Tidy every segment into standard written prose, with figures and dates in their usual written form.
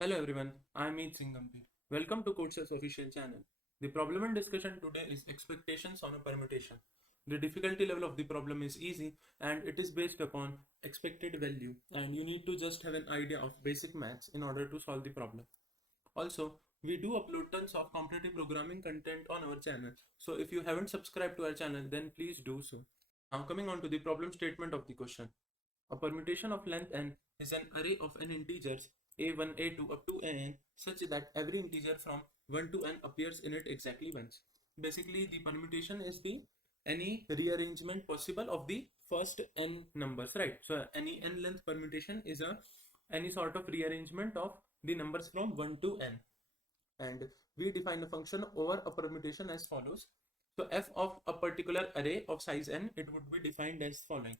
Hello everyone, I am Singampi. Welcome to CodeChef's official channel. The problem and discussion today is expectations on a permutation. The difficulty level of the problem is easy and it is based upon expected value, and you need to just have an idea of basic maths in order to solve the problem. Also, we do upload tons of competitive programming content on our channel. So if you haven't subscribed to our channel, then please do so. Now coming on to the problem statement of the question. A permutation of length n is an array of n integers a1, a2 up to an such that every integer from 1 to n appears in it exactly once. Basically, the permutation is the any rearrangement possible of the first n numbers, right? So any n length permutation is any sort of rearrangement of the numbers from 1 to n. And we define a function over a permutation as follows. So f of a particular array of size n, it would be defined as following,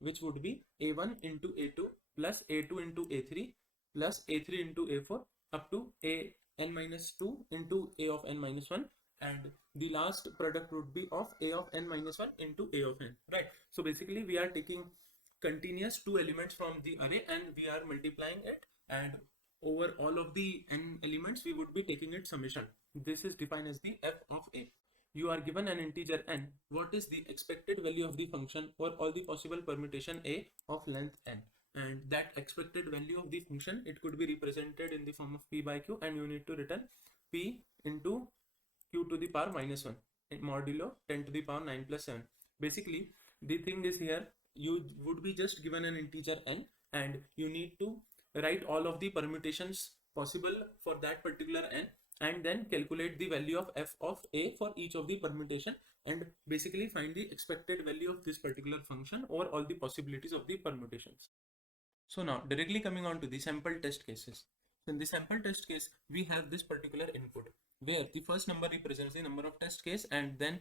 which would be a1 into a2 plus a2 into a3 plus a3 into a4 up to a n minus 2 into a of n minus 1, and the last product would be of a of n minus 1 into a of n, right? So basically we are taking continuous two elements from the array and we are multiplying it, and over all of the n elements we would be taking its summation. This is defined as the f of a. You are given an integer n. What is the expected value of the function for all the possible permutation a of length n? And that expected value of the function, it could be represented in the form of p by q, and you need to return p into q to the power minus 1 modulo 10 to the power 9 plus 7. Basically, the thing is here, you would be just given an integer n and you need to write all of the permutations possible for that particular n, and then calculate the value of f of a for each of the permutation, and basically find the expected value of this particular function or all the possibilities of the permutations. So now directly coming on to the sample test cases. So in the sample test case, we have this particular input where the first number represents the number of test case, and then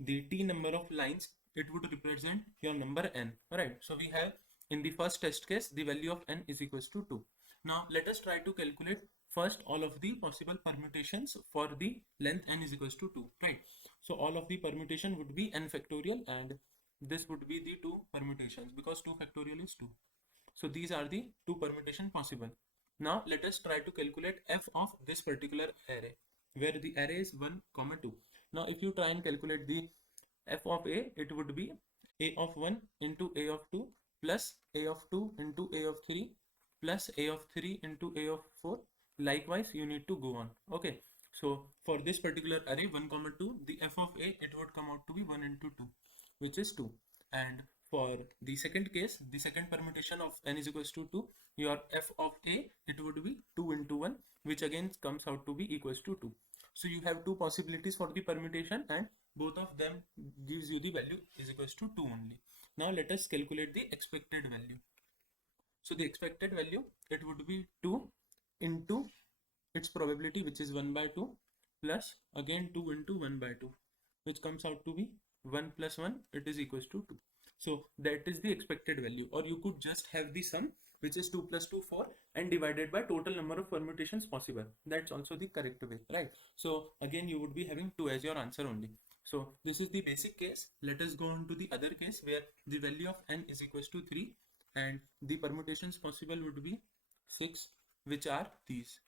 the t number of lines, it would represent your number n, right? So we have in the first test case the value of n is equals to 2. Now let us try to calculate first all of the possible permutations for the length n is equals to 2, right? So all of the permutation would be n factorial, and this would be the two permutations because 2 factorial is 2. So these are the two permutation possible. Now let us try to calculate f of this particular array where the array is 1 comma 2. Now if you try and calculate the f of a, it would be a of 1 into a of 2 plus a of 2 into a of 3 plus a of 3 into a of 4. Likewise you need to go on. Okay, so for this particular array 1 comma 2, the f of a, it would come out to be 1 into 2, which is 2. And for the second case, the second permutation of n is equals to 2, your f of a, it would be 2 into 1, which again comes out to be equals to 2. So you have two possibilities for the permutation, and both of them gives you the value is equals to 2 only. Now let us calculate the expected value. So the expected value, it would be 2 into its probability, which is 1 by 2, plus again 2 into 1 by 2, which comes out to be 1 plus 1, it is equals to 2. So that is the expected value, or you could just have the sum, which is 2 plus 2 4, and divided by total number of permutations possible. That's also the correct way, right? So again you would be having 2 as your answer only. So this is the basic case. Let us go on to the other case where the value of n is equals to 3 and the permutations possible would be 6, which are these.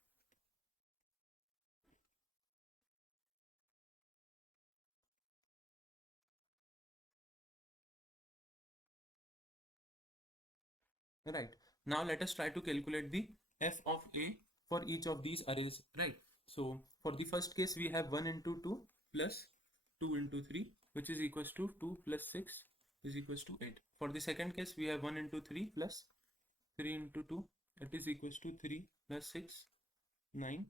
Right. Now let us try to calculate the f of a for each of these arrays, right? So for the first case we have 1 into 2 plus 2 into 3, which is equals to 2 plus 6 is equals to 8. For the second case we have 1 into 3 plus 3 into 2, it is equals to 3 plus 6, 9.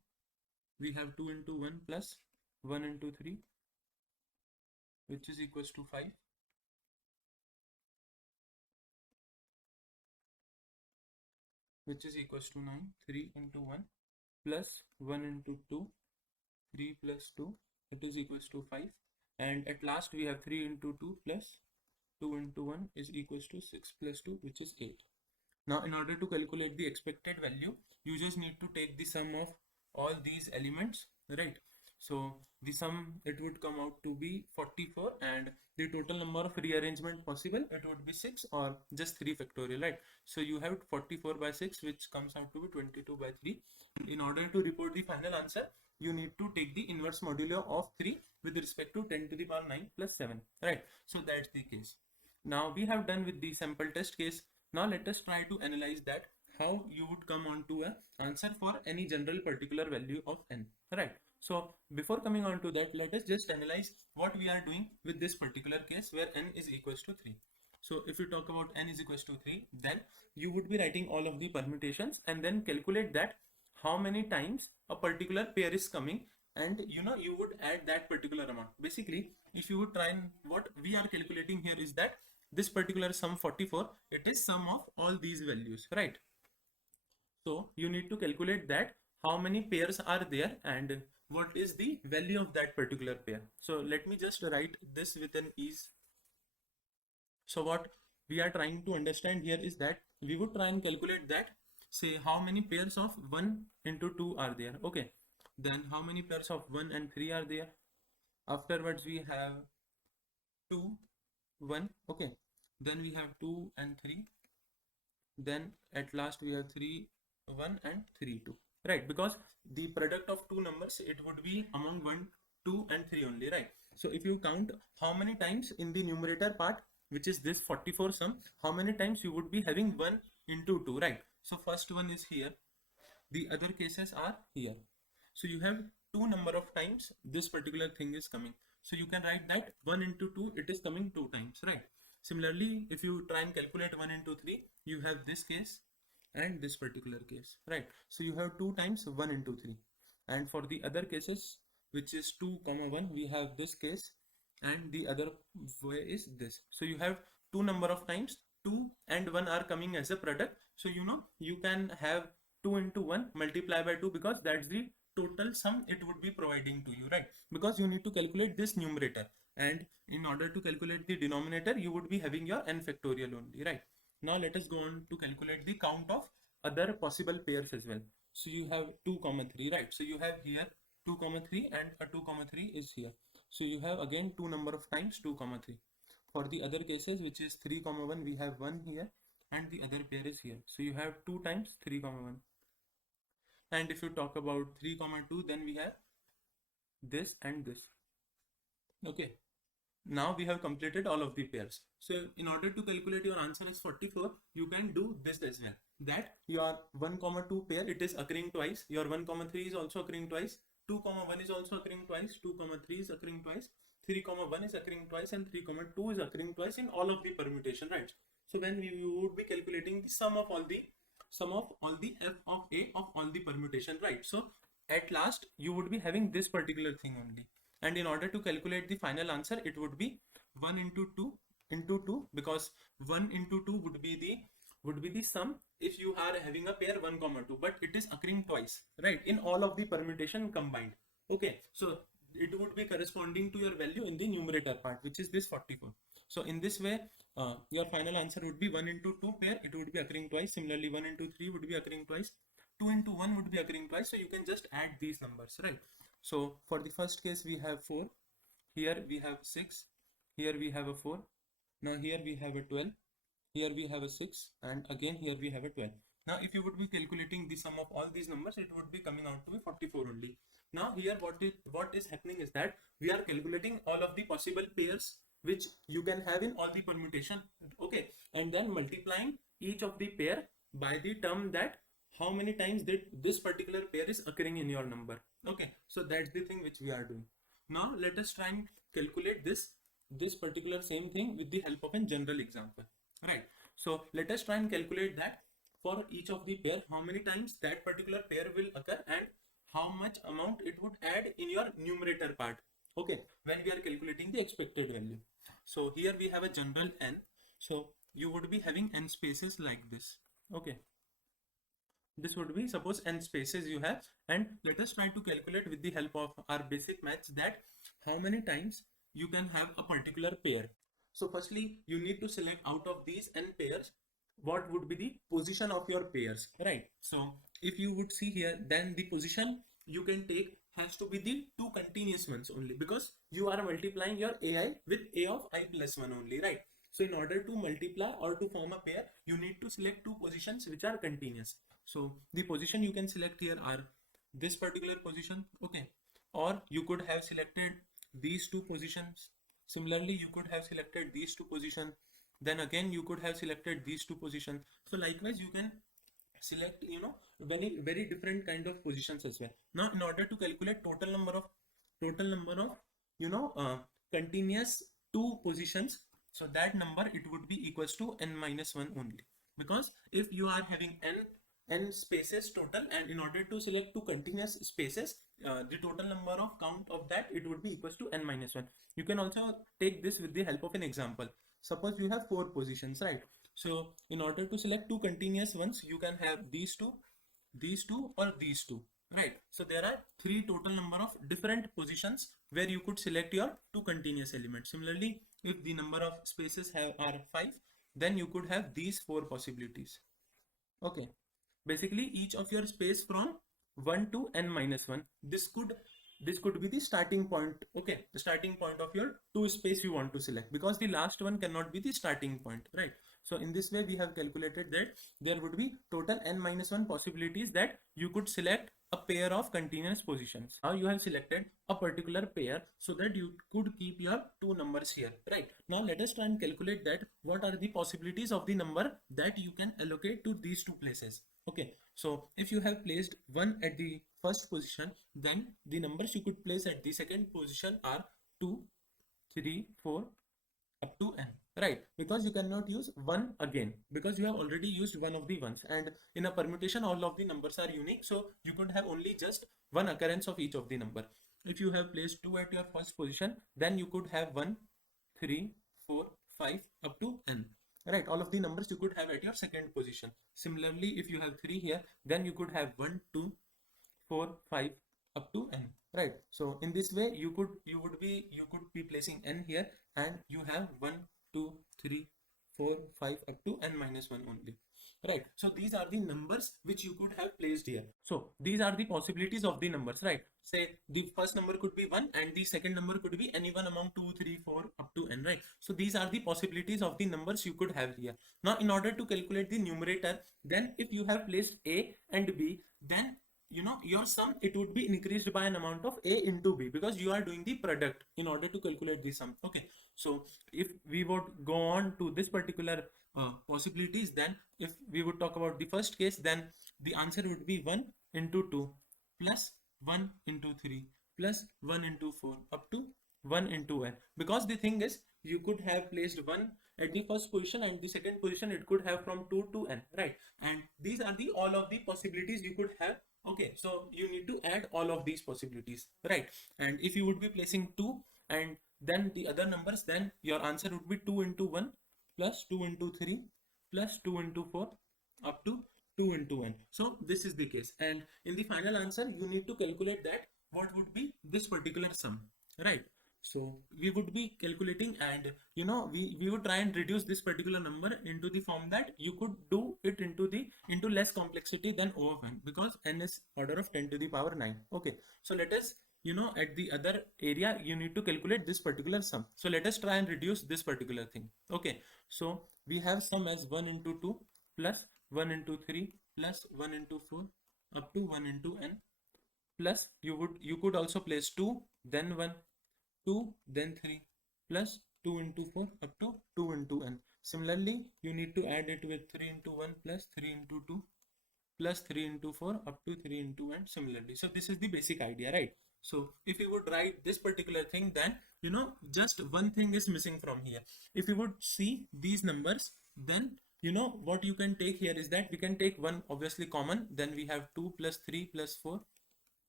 We have 2 into 1 plus 1 into 3, which is equals to 5. Which is equals to 9. 3 into 1 plus 1 into 2, 3 plus 2, it is equals to 5. And at last we have 3 into 2 plus 2 into 1 is equals to 6 plus 2, which is 8. Now in order to calculate the expected value, you just need to take the sum of all these elements, right? So the sum, it would come out to be 44, and the total number of rearrangement possible, it would be 6 or just 3 factorial, right? So you have 44 by 6, which comes out to be 22 by 3. In order to report the final answer, you need to take the inverse modulo of 3 with respect to 10 to the power 9 plus 7, right? So that's the case. Now we have done with the sample test case. Now let us try to analyze that how you would come on to a answer for any general particular value of n, right? So before coming on to that, let us just analyze what we are doing with this particular case where n is equals to 3. So if you talk about n is equals to 3, then you would be writing all of the permutations and then calculate that how many times a particular pair is coming, and you would add that particular amount. Basically, if you would try, and what we are calculating here is that this particular sum 44, it is sum of all these values, right? So you need to calculate that how many pairs are there and what is the value of that particular pair. So let me just write this with an ease. So what we are trying to understand here is that we would try and calculate that, say how many pairs of 1 into 2 are there. Okay, then how many pairs of 1 and 3 are there. Afterwards we have 2, 1. Okay, then we have 2 and 3. Then at last we have 3, 1 and 3, 2, right? Because the product of two numbers, it would be among 1, 2 and 3 only, right? So if you count how many times in the numerator part, which is this 44 sum, how many times you would be having 1 into 2, right? So first one is here, the other cases are here. So you have two number of times this particular thing is coming. So you can write that 1 into 2, it is coming 2 times, right? Similarly, if you try and calculate 1 into 3, you have this case and this particular case, right? So you have 2 times 1 into 3. And for the other cases, which is 2 comma 1, we have this case, and the other way is this. So you have two number of times 2 and 1 are coming as a product. So you can have 2 into 1 multiply by 2, because that's the total sum it would be providing to you, right? Because you need to calculate this numerator, and in order to calculate the denominator, you would be having your n factorial only, right? Now let us go on to calculate the count of other possible pairs as well. So you have 2 comma 3, right? So you have here 2 comma 3 and a 2 comma 3 is here. So you have again two number of times 2 comma 3. For the other cases, which is 3 comma 1, we have 1 here and the other pair is here. So you have 2 times 3 comma 1. And if you talk about 3 comma 2, then we have this and this. Okay, now we have completed all of the pairs. So in order to calculate your answer as 44, you can do this as well, that your 1 comma 2 pair, it is occurring twice, your 1 comma 3 is also occurring twice, 2 comma 1 is also occurring twice, 2 comma 3 is occurring twice, 3 comma 1 is occurring twice, and 3 comma 2 is occurring twice in all of the permutation, right? So when you would be calculating the sum of all the f of a of all the permutation, right? So at last you would be having this particular thing only, and in order to calculate the final answer, it would be 1 into 2 into 2, because 1 into 2 would be the sum if you are having a pair 1 comma 2, but it is occurring twice, right, in all of the permutation combined. Okay, so it would be corresponding to your value in the numerator part, which is this 44. So in this way, your final answer would be 1 into 2 pair, it would be occurring twice. Similarly, 1 into 3 would be occurring twice, 2 into 1 would be occurring twice. So you can just add these numbers, right? So for the first case, we have 4, here we have 6, here we have a 4, now here we have a 12, here we have a 6, and again here we have a 12. Now if you would be calculating the sum of all these numbers, it would be coming out to be 44 only. Now here what is happening is that we are calculating all of the possible pairs which you can have in all the permutation, okay, and then multiplying each of the pair by the term that how many times that this particular pair is occurring in your number. Okay, so that's the thing which we are doing. Now let us try and calculate this particular same thing with the help of a general example, right? So let us try and calculate that for each of the pair, how many times that particular pair will occur and how much amount it would add in your numerator part, okay, when we are calculating the expected value. So here we have a general n, so you would be having n spaces like this. Okay, this would be, suppose n spaces you have, and let us try to calculate with the help of our basic maths that how many times you can have a particular pair. So firstly, you need to select out of these n pairs what would be the position of your pairs, right? So if you would see here, then the position you can take has to be the two continuous ones only, because you are multiplying your ai with a of I plus 1 only, right? So in order to multiply or to form a pair, you need to select two positions which are continuous. So the position you can select here are this particular position, okay, or you could have selected these two positions. Similarly, you could have selected these two positions, then again you could have selected these two positions. So likewise you can select, very different kind of positions as well. Now in order to calculate total number of you know uh, continuous two positions, so that number it would be equals to n minus 1 only, because if you are having n spaces total, and in order to select two continuous spaces, the total number of count of that it would be equals to n minus 1. You can also take this with the help of an example. Suppose you have four positions, right? So in order to select two continuous ones, you can have these two or these two, right? So there are three total number of different positions where you could select your two continuous elements. Similarly, if the number of spaces are 5, then you could have these four possibilities. Okay, basically each of your space from 1 to n minus 1, this could be the starting point. Okay, the starting point of your two space you want to select, because the last one cannot be the starting point, right? So in this way we have calculated that there would be total n minus 1 possibilities that you could select a pair of continuous positions. Now you have selected a particular pair so that you could keep your two numbers here, right? Now let us try and calculate that what are the possibilities of the number that you can allocate to these two places. Okay, so if you have placed 1 at the first position, then the numbers you could place at the second position are 2, 3, 4 up to n, right? Because you cannot use 1 again, because you have already used one of the ones, and in a permutation all of the numbers are unique, so you could have only just one occurrence of each of the number. If you have placed 2 at your first position, then you could have 1, 3, 4, 5 up to n, right? All of the numbers you could have at your second position. Similarly, if you have 3 here, then you could have 1, 2, 4, 5 up to n, right? So in this way you could be placing n here, and you have 1, 2, 3, 4, 5 up to n minus 1 only, right? So these are the numbers which you could have placed here. So these are the possibilities of the numbers, right? Say the first number could be 1 and the second number could be anyone among 2, 3, 4 up to n, right? So these are the possibilities of the numbers you could have here. Now in order to calculate the numerator, then if you have placed a and b, then your sum it would be increased by an amount of a into b, because you are doing the product in order to calculate the sum. Okay, so if we would go on to this particular possibilities, then if we would talk about the first case, then the answer would be 1 into 2 plus 1 into 3 plus 1 into 4 up to 1 into n, because the thing is you could have placed 1 at the first position, and the second position it could have from 2 to n, right? And these are the all of the possibilities you could have. Okay, so you need to add all of these possibilities, right? And if you would be placing 2 and then the other numbers, then your answer would be 2 into 1 plus 2 into 3 plus 2 into 4 up to 2 into n. So this is the case, and in the final answer you need to calculate that what would be this particular sum, right? So we would be calculating, and we would try and reduce this particular number into the form that you could do it into less complexity than O of n, because n is order of 10 to the power 9. Okay, so let us, at the other area you need to calculate this particular sum. So let us try and reduce this particular thing. Okay, so we have sum as 1 into 2 plus 1 into 3 plus 1 into 4 up to 1 into n, plus you could also place 2 then 1, 2 then 3 plus 2 into 4 up to 2 into n. Similarly, you need to add it with 3 into 1 plus 3 into 2 plus 3 into 4 up to 3 into n similarly. So this is the basic idea, right? So if you would write this particular thing, then just one thing is missing from here. If you would see these numbers, then what you can take here is that we can take one obviously common, then we have 2 plus 3 plus 4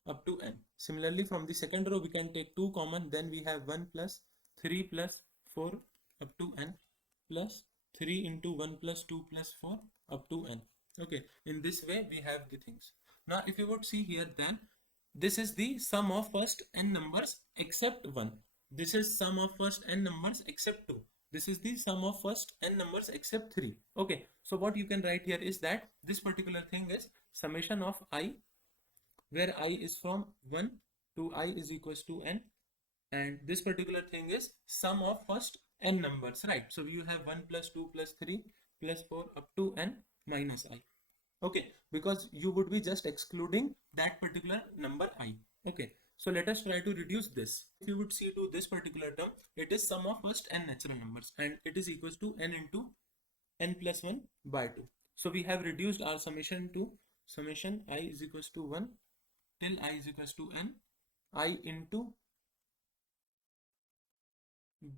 up to n. Similarly, from the second row we can take 2 common, then we have 1 plus 3 plus 4 up to n plus 3 into 1 plus 2 plus 4 up to n. Okay, in this way we have the things. Now if you would see here, then this is the sum of first n numbers except 1. This is sum of first n numbers except 2. This is the sum of first n numbers except 3. Okay, so what you can write here is that this particular thing is summation of I, where I is from 1 2I is equals to n, and this particular thing is sum of first n numbers, right? So you have 1 plus 2 plus 3 plus 4 up to n minus I. Okay, because you would be just excluding that particular number I. Okay, so let us try to reduce this. If you would see to this particular term, it is sum of first n natural numbers, and it is equals to n into n plus 1 by 2. So we have reduced our summation to summation I is equals to 1 till I is equals to n, I into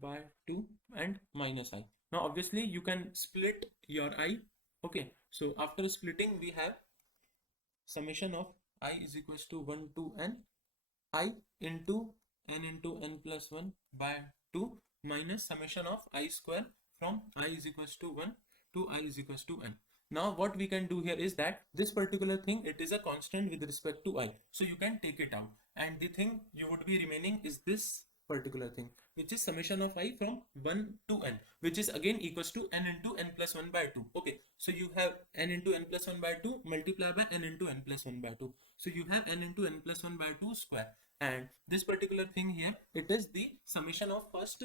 by 2 and minus I. Now obviously you can split your I. Okay, so after splitting we have summation of I is equals to 1 to n, I into n plus 1 by 2 minus summation of I square from I is equals to 1 to I is equals to n. Now what we can do here is that this particular thing, it is a constant with respect to I, so you can take it out, and the thing you would be remaining is this particular thing, which is summation of I from 1 to n, which is again equals to n into n plus 1 by 2. Okay, so you have n into n plus 1 by 2 multiplied by n into n plus 1 by 2. So you have n into n plus 1 by 2 square, and this particular thing here, it is the summation of first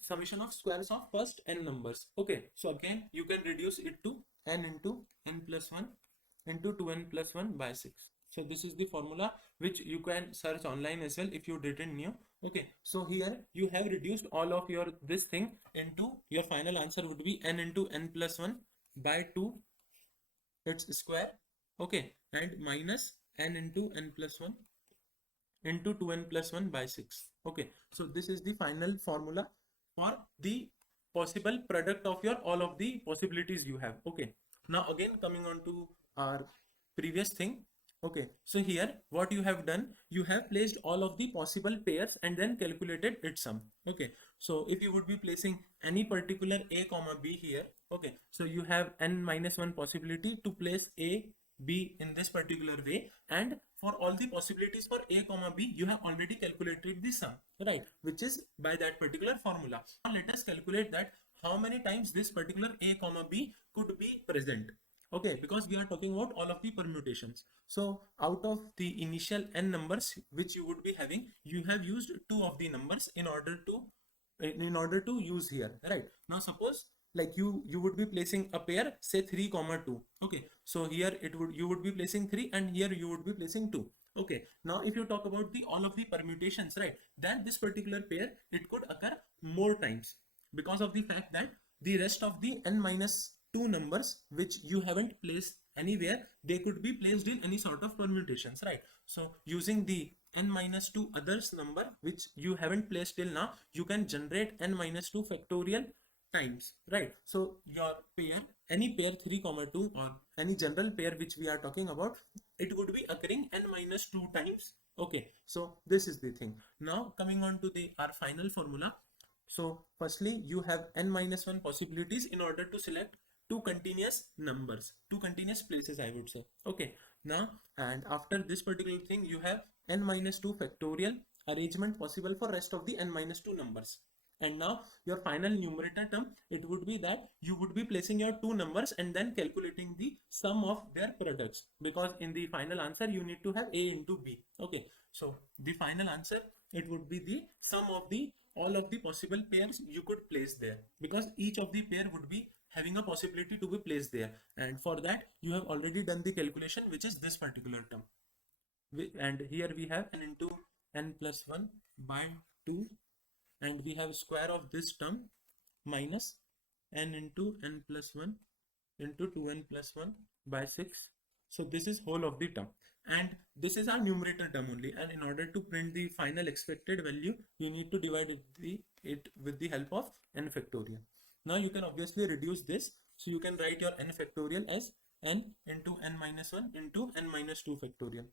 summation of squares of first n numbers. Okay, so again you can reduce it to n into n plus 1 into 2n plus 1 by 6. So this is the formula which you can search online as well if you didn't know. Okay, so here you have reduced all of your this thing into your final answer would be n into n plus 1 by 2 its square. Okay, and minus n into n plus 1 into 2n plus 1 by 6. Okay, so this is the final formula for the possible product of your all of the possibilities you have. Okay, now again coming on to our previous thing. Okay, so here what you have done, you have placed all of the possible pairs and then calculated its sum. Okay, so if you would be placing any particular a comma b here, okay, so you have n minus 1 possibility to place a b in this particular way, and for all the possibilities for a comma b you have already calculated the sum, right, which is by that particular formula. Now let us calculate that how many times this particular a comma b could be present. Okay, because we are talking about all of the permutations. So out of the initial n numbers which you would be having, you have used two of the numbers in order to use here, right? Now suppose like you would be placing a pair, say 3 comma 2. Okay, so here you would be placing 3 and here you would be placing 2. Okay, now if you talk about the all of the permutations, right, then this particular pair, it could occur more times because of the fact that the rest of the n minus 2 numbers which you haven't placed anywhere, they could be placed in any sort of permutations, right? So using the n minus 2 others number which you haven't placed till now, you can generate n minus 2 factorial times, right? So your pair, any pair 3 comma 2 or any general pair which we are talking about, it would be occurring n minus 2 times. Okay, so this is the thing. Now coming on to the our final formula. So firstly you have n minus 1 possibilities in order to select two continuous numbers, two continuous places, I would say. Okay, now and after this particular thing you have n minus 2 factorial arrangement possible for rest of the n minus 2 numbers. And now your final numerator term, it would be that you would be placing your two numbers and then calculating the sum of their products, because in the final answer you need to have a into b. Okay, so the final answer, it would be the sum of the all of the possible pairs you could place there, because each of the pair would be having a possibility to be placed there, and for that you have already done the calculation, which is this particular term. And here we have n into n plus 1 by 2, and we have square of this term minus n into n plus 1 into 2n plus 1 by 6. So this is whole of the term, and this is our numerator term only, and in order to print the final expected value, you need to divide it with the help of n factorial. Now you can obviously reduce this, so you can write your n factorial as n into n minus 1 into n minus 2 factorial.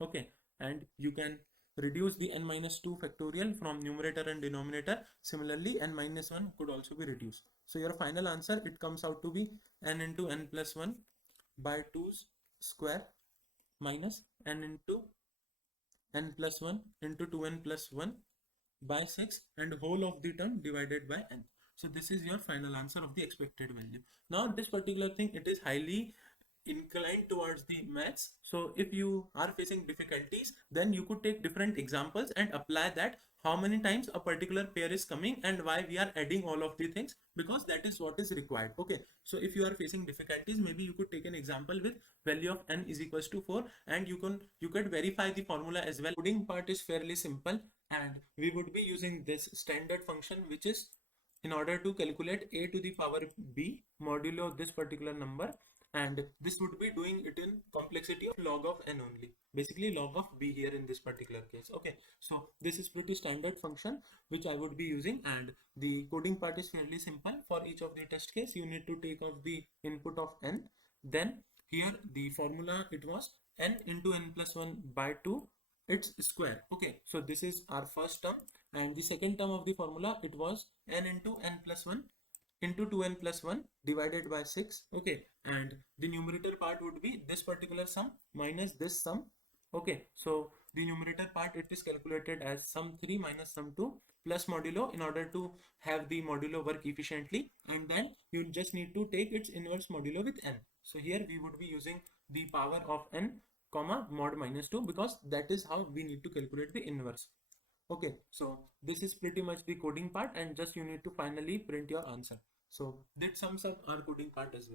Okay, and you can reduce the n minus 2 factorial from numerator and denominator. Similarly, n minus 1 could also be reduced. So your final answer, it comes out to be n into n plus 1 by 2 square minus n into n plus 1 into 2n plus 1 by 6, and whole of the term divided by n. So this is your final answer of the expected value. Now this particular thing, it is highly inclined towards the maths. So if you are facing difficulties, then you could take different examples and apply that how many times a particular pair is coming and why we are adding all of the things, because that is what is required. Okay, so if you are facing difficulties, maybe you could take an example with value of n is equals to 4, and you could verify the formula as well. Coding part is fairly simple, and we would be using this standard function, which is in order to calculate a to the power b modulo this particular number, and this would be doing it in complexity of log of n only, basically log of b here in this particular case. Okay, so this is pretty standard function which I would be using, and the coding part is fairly simple. For each of the test case, you need to take off the input of n, then here the formula, it was n into n plus 1 by 2 its square. Okay, so this is our first term, and the second term of the formula, it was n into n plus 1 into 2n plus 1 divided by 6. Okay, and the numerator part would be this particular sum minus this sum. Okay, so the numerator part, it is calculated as sum 3 minus sum 2 plus modulo in order to have the modulo work efficiently, and then you just need to take its inverse modulo with n. So here we would be using the power of n comma mod minus 2, because that is how we need to calculate the inverse. Okay, so this is pretty much the coding part, and just you need to finally print your answer. So that sums up our coding part as well.